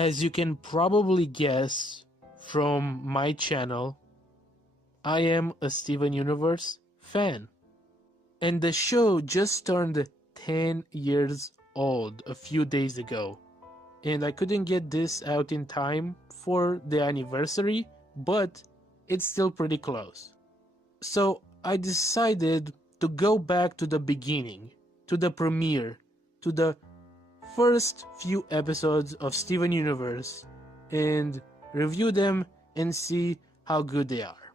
As you can probably guess from my channel, I am a Steven Universe fan. And the show just turned 10 years old a few days ago. And I couldn't get this out in time for the anniversary, but it's still pretty close. So I decided to go back to the beginning, to the premiere, to the first few episodes of Steven Universe, and review them and see how good they are.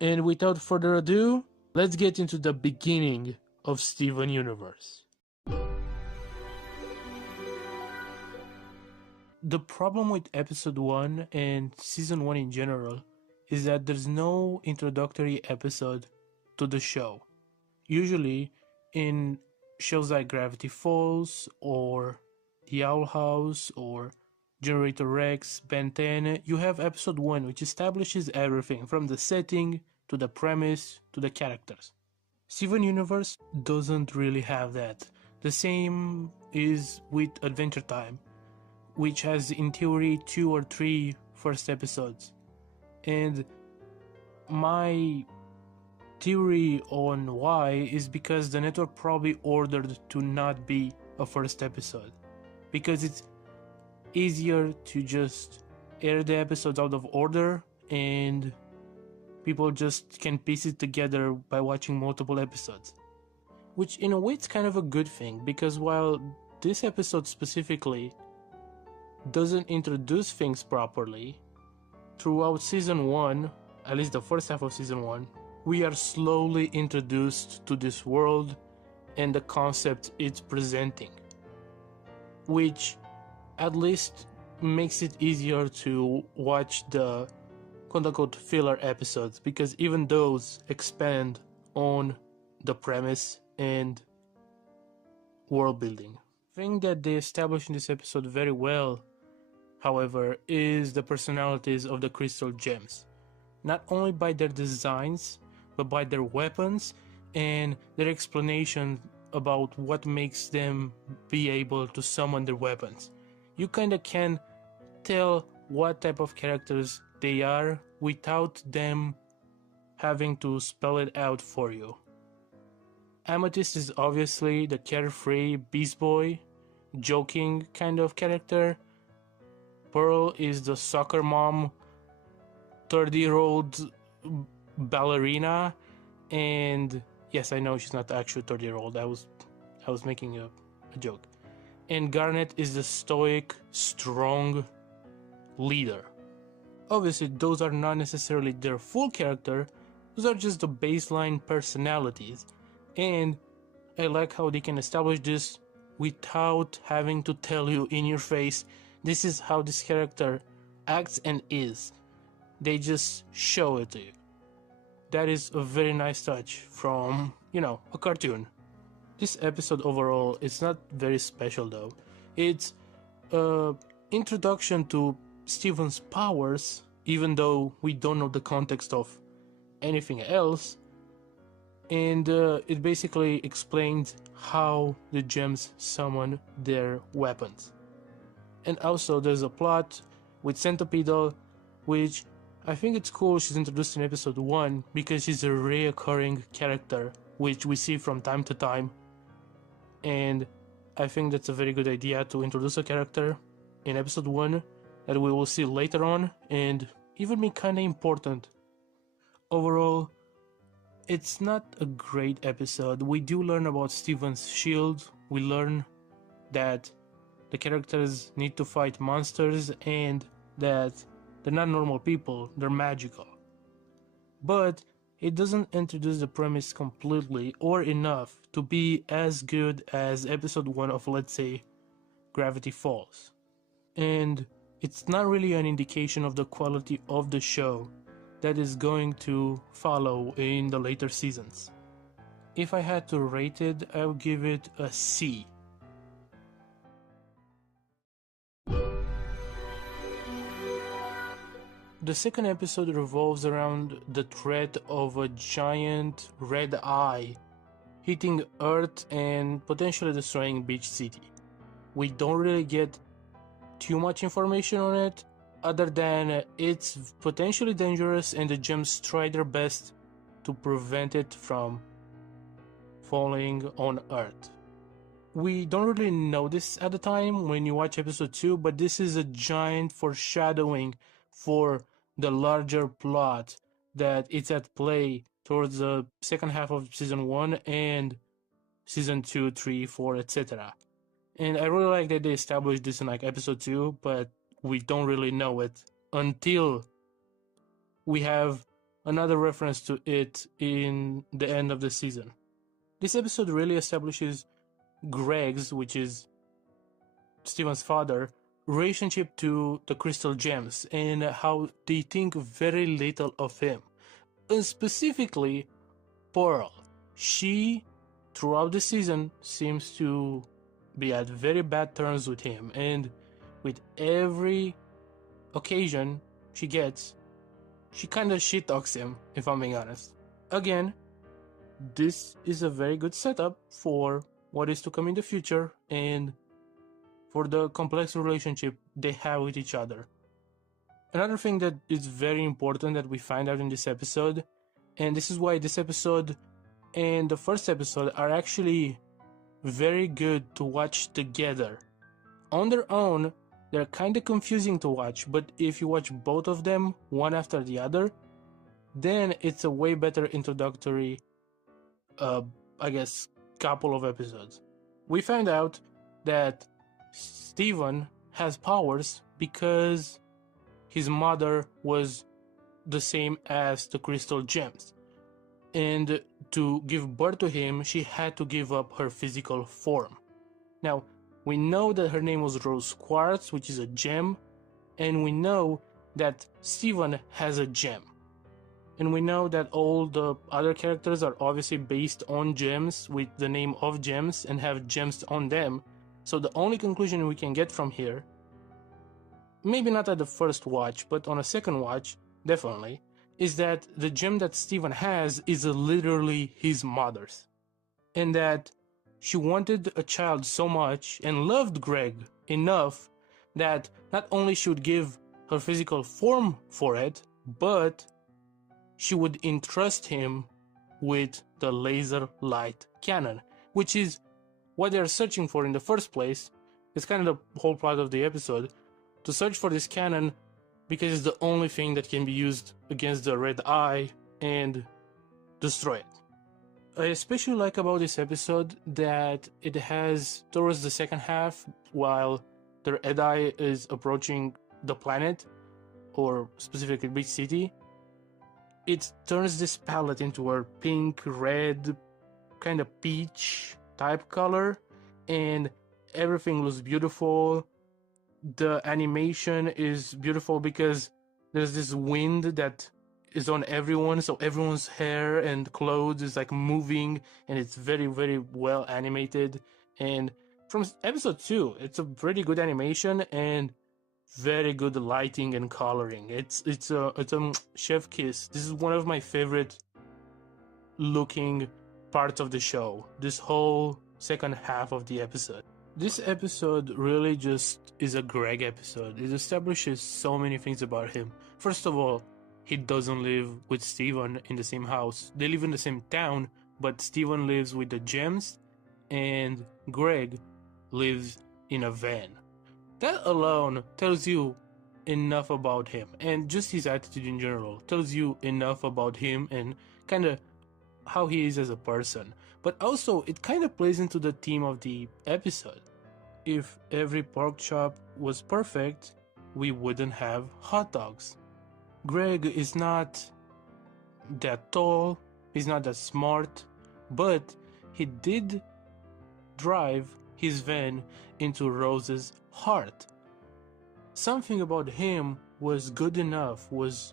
And without further ado, let's get into the beginning of Steven Universe. The problem with episode 1 and season 1 in general is that there's no introductory episode to the show. Usually in shows like Gravity Falls or The Owl House or Generator Rex, Ben 10, you have episode 1 which establishes everything from the setting to the premise to the characters. Steven Universe doesn't really have that. The same is with Adventure Time, which has in theory 2 or 3 first episodes. And my theory on why is because the network probably ordered to not be a first episode, because it's easier to just air the episodes out of order and people just can piece it together by watching multiple episodes, which in a way it's kind of a good thing, because while this episode specifically doesn't introduce things properly, throughout season 1, at least the first half of season 1, we are slowly introduced to this world and the concept it's presenting, which at least makes it easier to watch the quote-unquote filler episodes, because even those expand on the premise and world building. The thing that they establish in this episode very well, however, is the personalities of the crystal gems, not only by their designs but by their weapons and their explanation about what makes them be able to summon their weapons. You kinda can tell what type of characters they are without them having to spell it out for you. Amethyst is obviously the carefree beast boy, joking kind of character. Pearl is the soccer mom, 30-year-old ballerina, and yes, I know she's not actually 30-year-old. I was making a joke. And Garnet is the stoic, strong leader. Obviously, those are not necessarily their full character. Those are just the baseline personalities, and I like how they can establish this without having to tell you in your face, this is how this character acts and is. They just show it to you. That is a very nice touch from, a cartoon. This episode overall is not very special though. It's an introduction to Steven's powers, even though we don't know the context of anything else. And it basically explains how the gems summon their weapons. And also there's a plot with Centipedal, which I think it's cool she's introduced in episode 1 because she's a reoccurring character which we see from time to time, and I think that's a very good idea to introduce a character in episode 1 that we will see later on and even be kinda important. Overall, it's not a great episode. We do learn about Steven's shield, we learn that the characters need to fight monsters and that they're not normal people, they're magical. But it doesn't introduce the premise completely or enough to be as good as episode 1 of, let's say, Gravity Falls. And it's not really an indication of the quality of the show that is going to follow in the later seasons. If I had to rate it, I would give it a C. The second episode revolves around the threat of a giant red eye hitting Earth and potentially destroying Beach City. We don't really get too much information on it, other than it's potentially dangerous and the gems try their best to prevent it from falling on Earth. We don't really know this at the time when you watch episode 2, but this is a giant foreshadowing for the larger plot that it's at play towards the second half of season 1 and season 2, 3, 4, etc. And I really like that they established this in like episode 2, but we don't really know it until we have another reference to it in the end of the season. This episode really establishes Greg's, which is Steven's father, relationship to the crystal gems and how they think very little of him. And specifically, Pearl. She, throughout the season, seems to be at very bad terms with him, and with every occasion she gets, she kind of shit talks him, if I'm being honest. Again, this is a very good setup for what is to come in the future and for the complex relationship they have with each other. Another thing that is very important that we find out in this episode, and this is why this episode and the first episode are actually very good to watch together. On their own, they're kind of confusing to watch, but if you watch both of them one after the other, then it's a way better introductory, couple of episodes. We find out that Steven has powers because his mother was the same as the crystal gems. And to give birth to him, she had to give up her physical form. Now, we know that her name was Rose Quartz, which is a gem, and we know that Steven has a gem. And we know that all the other characters are obviously based on gems with the name of gems and have gems on them. So the only conclusion we can get from here, maybe not at the first watch, but on a second watch, definitely, is that the gem that Steven has is literally his mother's. And that she wanted a child so much and loved Greg enough that not only she would give her physical form for it, but she would entrust him with the laser light cannon, which is what they're searching for in the first place. It's kind of the whole plot of the episode, to search for this cannon because it's the only thing that can be used against the Red Eye and destroy it. I especially like about this episode that it has, towards the second half, while the Red Eye is approaching the planet, or specifically Big City, it turns this palette into a pink, red, kind of peach type color, and everything looks beautiful. The animation is beautiful because there's this wind that is on everyone, so everyone's hair and clothes is like moving, and it's very, very well animated. And from episode 2, it's a pretty good animation and very good lighting and coloring. It's a chef kiss. This is one of my favorite looking parts of the show, this whole second half of the episode. This episode really just is a Greg episode. It establishes so many things about him. First of all, he doesn't live with Steven in the same house. They live in the same town, but Steven lives with the gems and Greg lives in a van. That alone tells you enough about him, and just his attitude in general tells you enough about him and kind of how he is as a person. But also, it kind of plays into the theme of the episode. If every pork chop was perfect, we wouldn't have hot dogs. Greg is not that tall, he's not that smart, but he did drive his van into Rose's heart. Something about him was good enough, was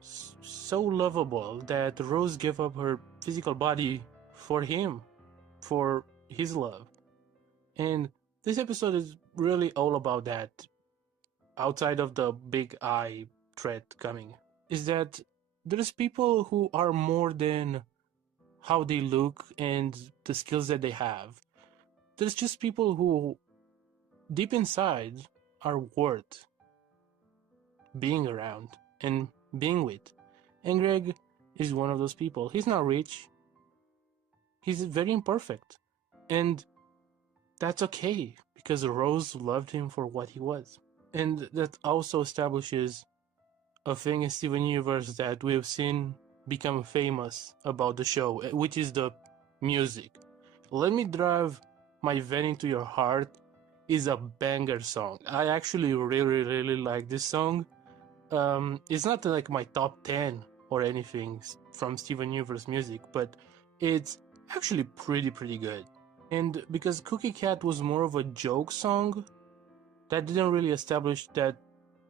so lovable, that Rose gave up her physical body for him, for his love. And this episode is really all about that, outside of the big eye threat coming, is that there's people who are more than how they look and the skills that they have. There's just people who, deep inside, are worth being around and being with. And Greg is one of those people. He's not rich. He's very imperfect. And that's okay, because Rose loved him for what he was. And that also establishes a thing in Steven Universe that we've seen become famous about the show, which is the music. Let Me Drive My Van Into Your Heart is a banger song. I actually really like this song. It's not like my top 10 or anything from Steven Universe music, but it's actually pretty good. And because Cookie Cat was more of a joke song, that didn't really establish that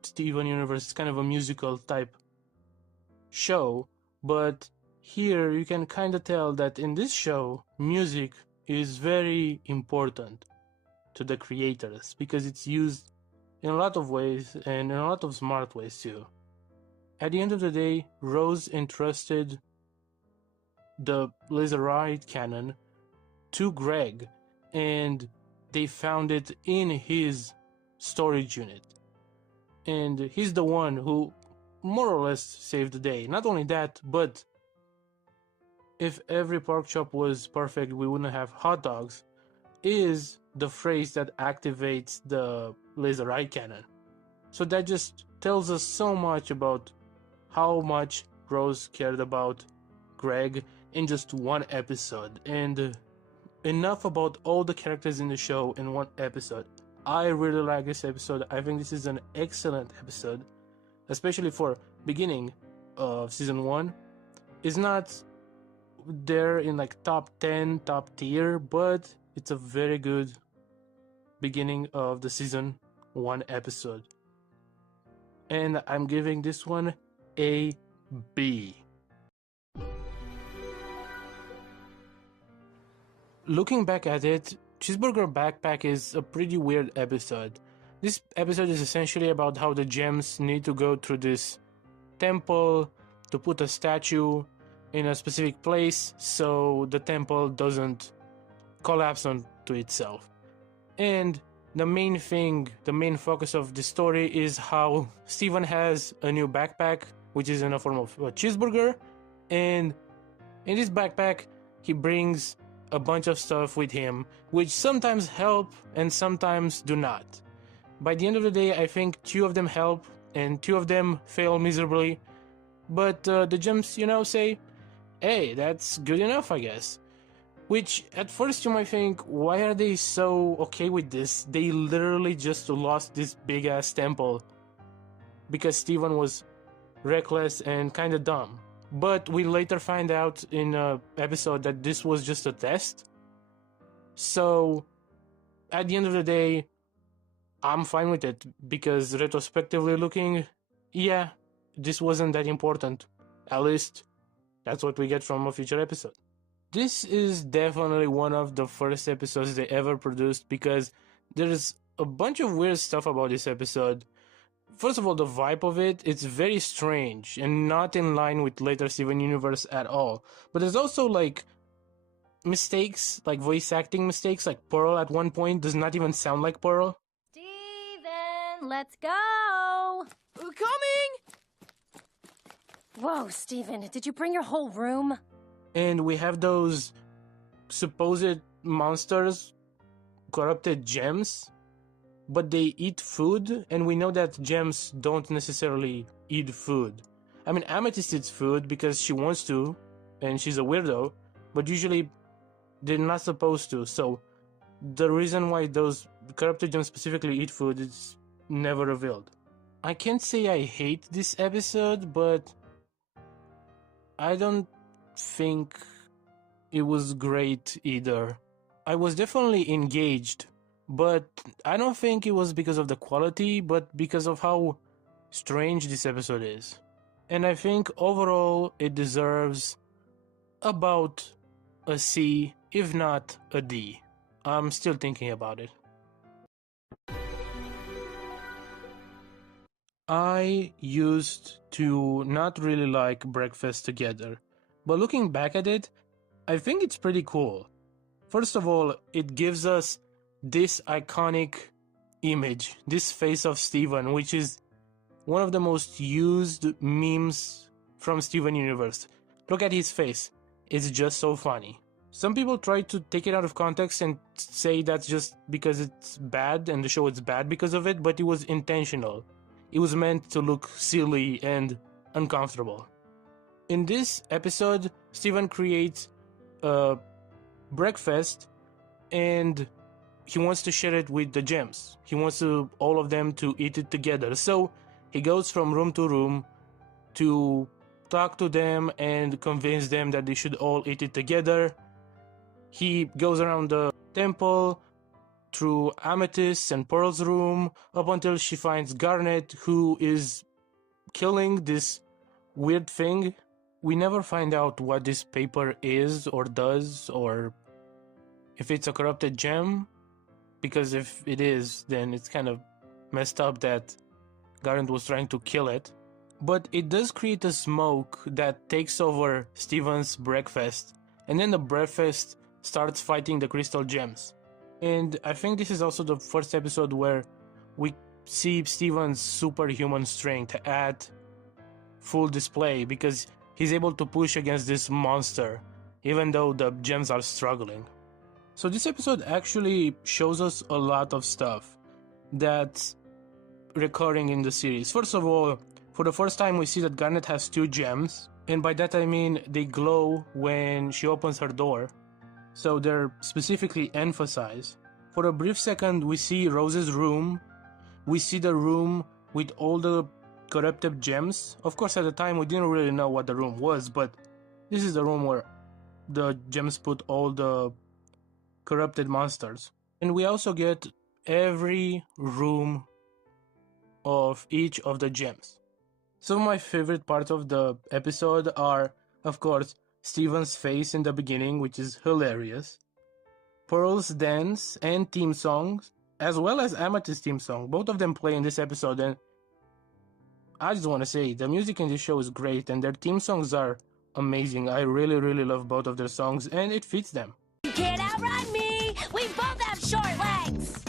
Steven Universe is kind of a musical type show, but here you can kind of tell that in this show, music is very important to the creators because it's used in a lot of ways and in a lot of smart ways too. At the end of the day, Rose entrusted the laserite cannon to Greg, and they found it in his storage unit. And he's the one who more or less saved the day. Not only that, but if every pork chop was perfect, we wouldn't have hot dogs, is the phrase that activates the laserite cannon. So that just tells us so much about how much Rose cared about Greg in just one episode. And enough about all the characters in the show in one episode. I really like this episode. I think this is an excellent episode, especially for beginning of season 1. It's not there in like top 10, top tier, but it's a very good beginning of the season 1 episode. And I'm giving this one a B. Looking back at it, Cheeseburger Backpack is a pretty weird episode. This episode is essentially about how the gems need to go through this temple to put a statue in a specific place so the temple doesn't collapse onto itself. And the main focus of the story is how Steven has a new backpack, which is in a form of a cheeseburger, and in this backpack he brings a bunch of stuff with him, which sometimes help and sometimes do not. By the end of the day, I think 2 of them help and 2 of them fail miserably, but the gems, say, hey, that's good enough, I guess. Which, at first you might think, why are they so okay with this? They literally just lost this big-ass temple because Steven was reckless and kinda dumb. But we later find out in an episode that this was just a test. So, at the end of the day, I'm fine with it, because retrospectively looking, yeah, this wasn't that important. At least, that's what we get from a future episode. This is definitely one of the first episodes they ever produced, because there's a bunch of weird stuff about this episode. First of all, the vibe of it's very strange and not in line with later Steven Universe at all. But there's also like mistakes, like voice acting mistakes, like Pearl at one point does not even sound like Pearl. Steven, let's go! Coming! Whoa, Steven, did you bring your whole room? And we have those supposed monsters, corrupted gems, but they eat food, and we know that gems don't necessarily eat food. I mean, Amethyst eats food because she wants to, and she's a weirdo, but usually they're not supposed to, so the reason why those corrupted gems specifically eat food is never revealed. I can't say I hate this episode, but I don't think it was great either. I was definitely engaged, but I don't think it was because of the quality, but because of how strange this episode is. And I think overall it deserves about a C, if not a D. I'm still thinking about it. I used to not really like Breakfast Together, but looking back at it, I think it's pretty cool. First of all, it gives us this iconic image, this face of Steven, which is one of the most used memes from Steven Universe. Look at his face. It's just so funny. Some people try to take it out of context and say that's just because it's bad and the show is bad because of it, but it was intentional. It was meant to look silly and uncomfortable. In this episode, Steven creates a breakfast and he wants to share it with the gems. He wants all of them to eat it together. So he goes from room to room to talk to them and convince them that they should all eat it together. He goes around the temple through Amethyst and Pearl's room up until she finds Garnet, who is killing this weird thing. We never find out what this paper is or does, or if it's a corrupted gem, because if it is, then it's kind of messed up that Garnet was trying to kill it. But it does create a smoke that takes over Steven's breakfast, and then the breakfast starts fighting the crystal gems. And I think this is also the first episode where we see Steven's superhuman strength at full display, because he's able to push against this monster even though the gems are struggling. So this episode actually shows us a lot of stuff that's recurring in the series. First of all, for the first time we see that Garnet has 2 gems, and by that I mean they glow when she opens her door. So they're specifically emphasized. For a brief second we see Rose's room. We see the room with all the corrupted gems. Of course at the time we didn't really know what the room was, but this is the room where the gems put all the corrupted monsters. And we also get every room of each of the gems. Some of my favorite parts of the episode are, of course, Steven's face in the beginning, which is hilarious, Pearl's dance and theme songs, as well as Amethyst's theme song. Both of them play in this episode, and I just want to say the music in this show is great and their theme songs are amazing. I really love both of their songs and it fits them. You can't outrun me! We both have short legs!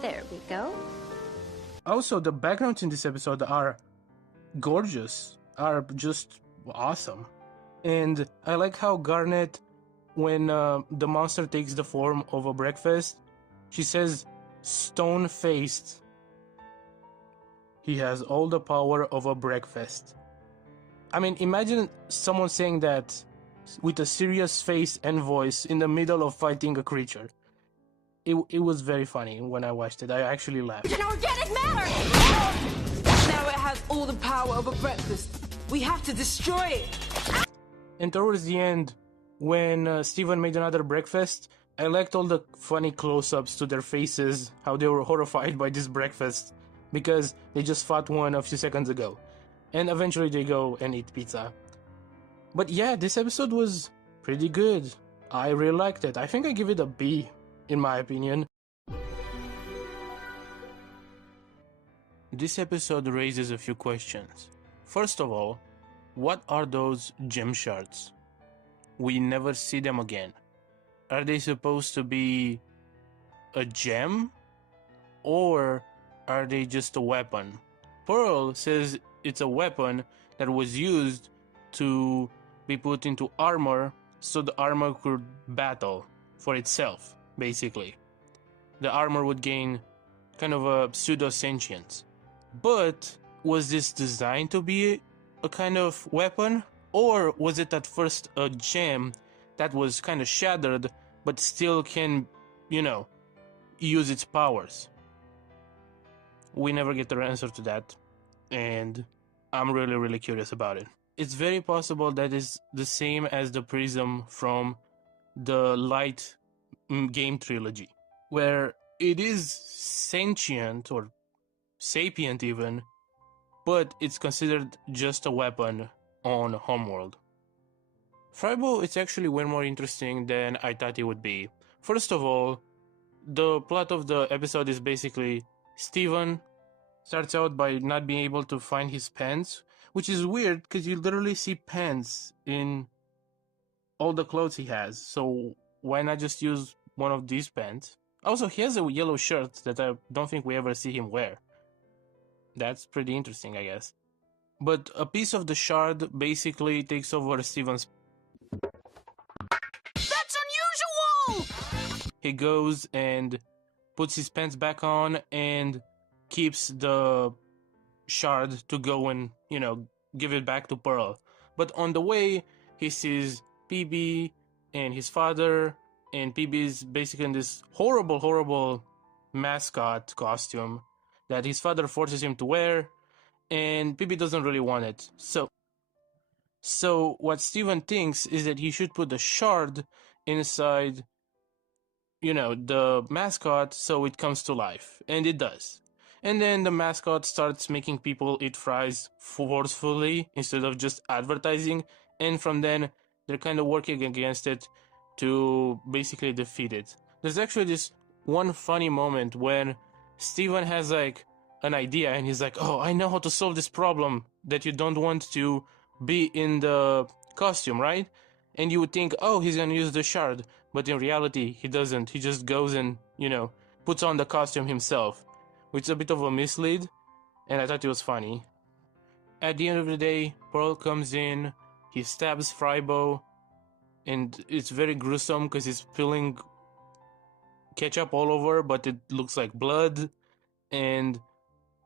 There we go. Also, the backgrounds in this episode are gorgeous, are just awesome. And I like how Garnet, when the monster takes the form of a breakfast, she says, stone-faced. He has all the power of a breakfast. I mean, imagine someone saying that with a serious face and voice in the middle of fighting a creature. It was very funny when I watched it. I actually laughed. It's an organic matter! Now it has all the power of a breakfast. We have to destroy it. And towards the end, when Steven made another breakfast, I liked all the funny close-ups to their faces, how they were horrified by this breakfast, because they just fought one a few seconds ago. And eventually they go and eat pizza. But yeah, this episode was pretty good. I really liked it. I think I give it a B, in my opinion. This episode raises a few questions. First of all, what are those gem shards? We never see them again. Are they supposed to be a gem? Or are they just a weapon? Pearl says it's a weapon that was used to be put into armor so the armor could battle for itself, basically. The armor would gain kind of a pseudo-sentience. But was this designed to be a kind of weapon? Or was it at first a gem that was kind of shattered but still can, use its powers? We never get the answer to that, and I'm really curious about it. It's very possible that it's the same as the prism from the Light game trilogy, where it is sentient or sapient even, but it's considered just a weapon on Homeworld. Fribo is actually way more interesting than I thought it would be. First of all, the plot of the episode is basically Steven starts out by not being able to find his pants, which is weird because you literally see pants in all the clothes he has. So why not just use one of these pants? Also, he has a yellow shirt that I don't think we ever see him wear. That's pretty interesting, I guess. But a piece of the shard basically takes over Steven's. That's unusual! He goes and puts his pants back on and keeps the shard to go and, give it back to Pearl. But on the way, he sees PB and his father, and PB is basically in this horrible, horrible mascot costume that his father forces him to wear, and PB doesn't really want it. So what Steven thinks is that he should put the shard inside, the mascot so it comes to life. And it does. And then the mascot starts making people eat fries forcefully instead of just advertising. And from then, they're kind of working against it to basically defeat it. There's actually this one funny moment when Steven has like an idea and he's like, oh, I know how to solve this problem that you don't want to be in the costume, right? And you would think, oh, he's gonna use the shard. But in reality, he doesn't. He just goes and, puts on the costume himself, which is a bit of a mislead, and I thought it was funny. At the end of the day, Pearl comes in, he stabs Frybo, and it's very gruesome because he's spilling ketchup all over, but it looks like blood. And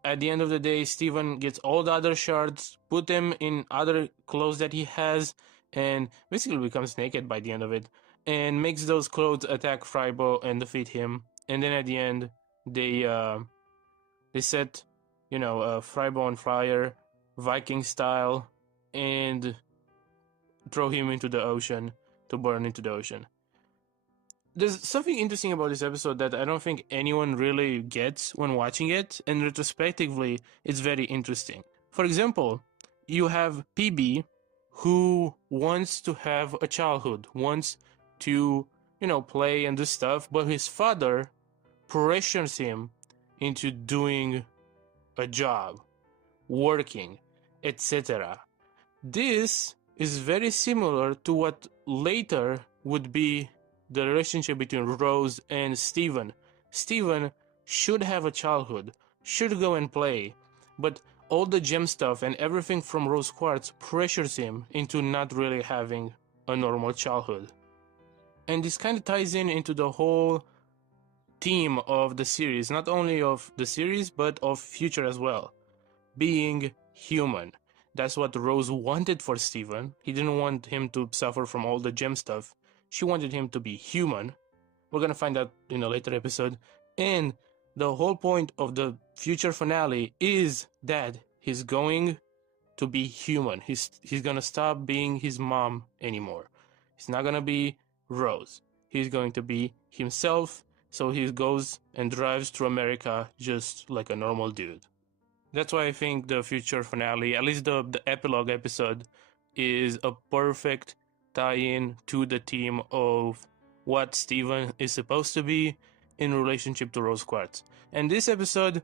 at the end of the day, Steven gets all the other shards, put them in other clothes that he has, and basically becomes naked by the end of it, and makes those clothes attack Frybo and defeat him. And then at the end, they set, Frybo on fire, Viking style, and throw him into the ocean to burn into the ocean. There's something interesting about this episode that I don't think anyone really gets when watching it, and retrospectively, it's very interesting. For example, you have PB, who wants to have a childhood, wants to, play and do stuff, but his father pressures him into doing a job, working, etc. This is very similar to what later would be the relationship between Rose and Steven. Steven should have a childhood, should go and play, but all the gem stuff and everything from Rose Quartz pressures him into not really having a normal childhood. And this kind of ties into the whole theme of the series, not only of the series, but of Future as well. Being human. That's what Rose wanted for Steven. He didn't want him to suffer from all the gem stuff. She wanted him to be human. We're gonna find out in a later episode. And the whole point of the Future finale is that he's going to be human. He's gonna stop being his mom anymore. He's not gonna be Rose. He's going to be himself. So he goes and drives through America just like a normal dude. That's why I think the Future finale, at least the epilogue episode, is a perfect tie-in to the theme of what Steven is supposed to be in relationship to Rose Quartz. And this episode,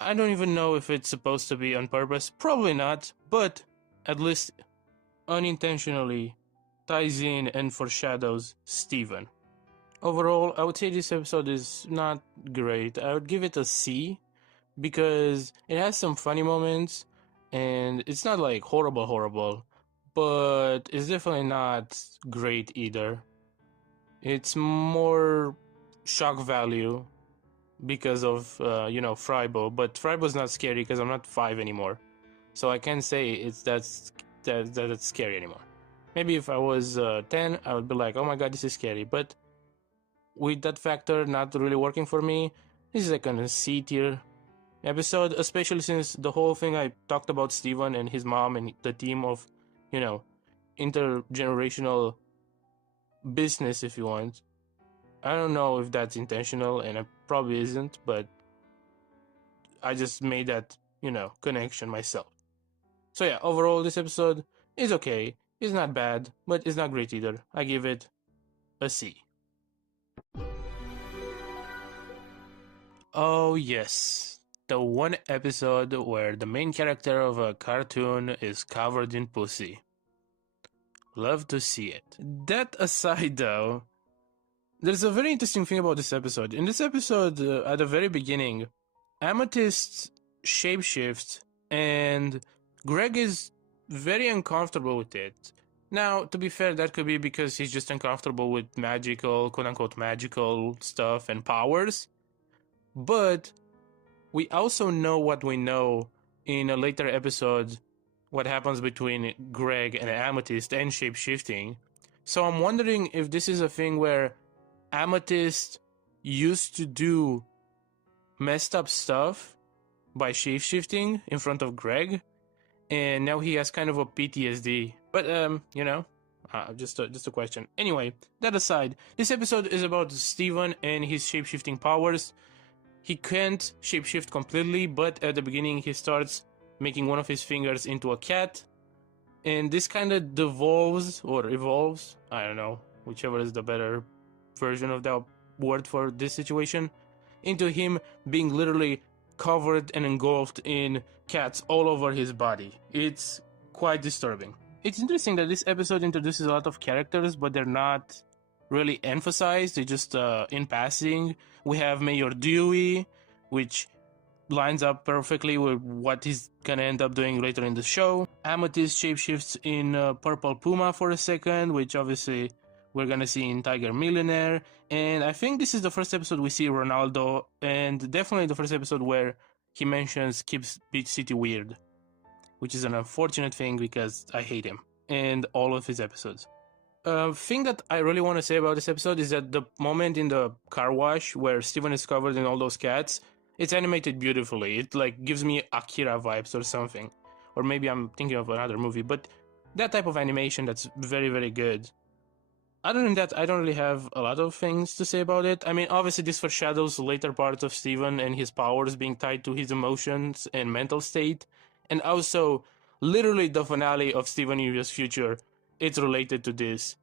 I don't even know if it's supposed to be on purpose. Probably not, but at least unintentionally ties in and foreshadows Steven. Overall, I would say this episode is not great. I would give it a C because it has some funny moments and it's not like horrible, but it's definitely not great either. It's more shock value because of, Frybo, but Frybo's not scary because I'm not 5 anymore. So I can't say that's scary anymore. Maybe if I was 10, I would be like, oh my god, this is scary, but with that factor not really working for me, this is like a C tier episode, especially since the whole thing I talked about Steven and his mom and the theme of, intergenerational business, if you want. I don't know if that's intentional, and it probably isn't, but I just made that, connection myself. So yeah, overall, this episode is okay. It's not bad, but it's not great either. I give it a C. Oh yes, the one episode where the main character of a cartoon is covered in pussy. Love to see it. That aside, though, there's a very interesting thing about this episode. In this episode, at the very beginning, Amethyst shapeshifts, and Greg is very uncomfortable with it. Now, to be fair, that could be because he's just uncomfortable with magical, quote-unquote magical stuff and powers. But we also know what we know in a later episode, what happens between Greg and Amethyst and shapeshifting. So I'm wondering if this is a thing where Amethyst used to do messed up stuff by shapeshifting in front of Greg, and now he has kind of a PTSD. But just a question. Anyway, that aside, this episode is about Steven and his shapeshifting powers. He can't shapeshift completely, but at the beginning he starts making one of his fingers into a cat, and this kind of devolves or evolves, I don't know, whichever is the better version of that word for this situation, into him being literally covered and engulfed in cats all over his body. It's quite disturbing. It's interesting that this episode introduces a lot of characters, but they're not really emphasized. They're just in passing. We have Mayor Dewey, which lines up perfectly with what he's gonna end up doing later in the show. Amethyst shapeshifts in Purple Puma for a second, which obviously we're gonna see in Tiger Millionaire. And I think this is the first episode we see Ronaldo, and definitely the first episode where he mentions keeps Beach City weird, which is an unfortunate thing because I hate him and all of his episodes. Thing that I really want to say about this episode is that the moment in the car wash where Steven is covered in all those cats, it's animated beautifully. It like gives me Akira vibes or something. Or maybe I'm thinking of another movie, but that type of animation that's very, very good. Other than that, I don't really have a lot of things to say about it. I mean, obviously this foreshadows the later parts of Steven and his powers being tied to his emotions and mental state. And also, literally the finale of Steven Universe's future, it's related to this.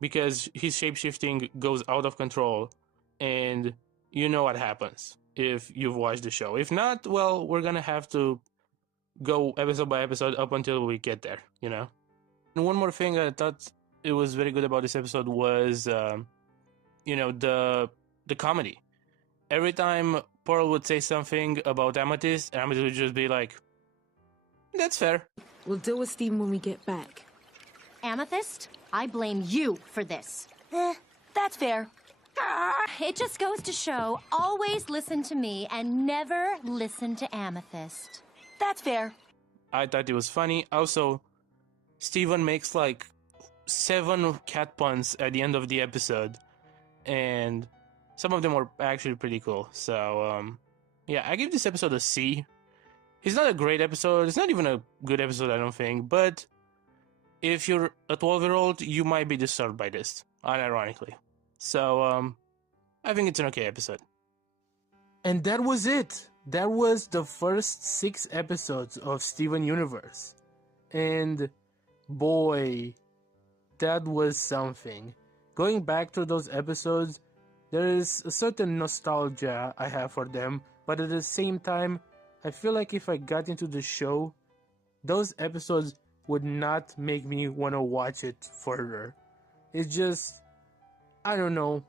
Because his shapeshifting goes out of control. And you know what happens if you've watched the show. If not, well, we're gonna have to go episode by episode up until we get there, you know? And one more thing I thought it was very good about this episode was, the comedy. Every time Pearl would say something about Amethyst, Amethyst would just be like, that's fair. We'll deal with Steven when we get back. Amethyst, I blame you for this. That's fair. It just goes to show, always listen to me and never listen to Amethyst. That's fair. I thought it was funny. Also, Steven makes like 7 cat puns at the end of the episode, and some of them were actually pretty cool. So, yeah, I give this episode a C. It's not a great episode. It's not even a good episode, I don't think. But if you're a 12-year-old, you might be disturbed by this, unironically. So, I think it's an okay episode. And that was it. That was the first 6 episodes of Steven Universe. And boy, that was something. Going back to those episodes, there is a certain nostalgia I have for them, but at the same time, I feel like if I got into the show, those episodes would not make me want to watch it further. It's just, I don't know.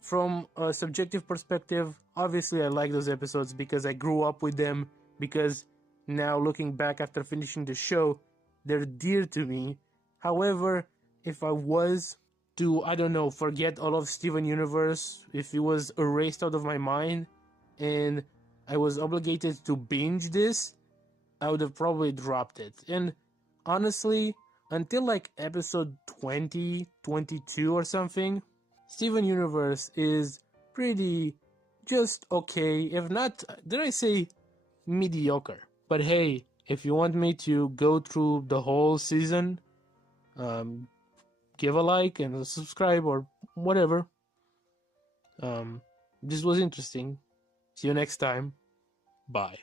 From a subjective perspective, obviously I like those episodes because I grew up with them, because now looking back after finishing the show, they're dear to me. However, if I was to, I don't know, forget all of Steven Universe, if it was erased out of my mind, and I was obligated to binge this, I would have probably dropped it. And honestly, until like episode 20, 22 or something, Steven Universe is pretty just okay, if not, did I say mediocre? But hey, if you want me to go through the whole season, give a like and a subscribe or whatever. This was interesting. See you next time. Bye.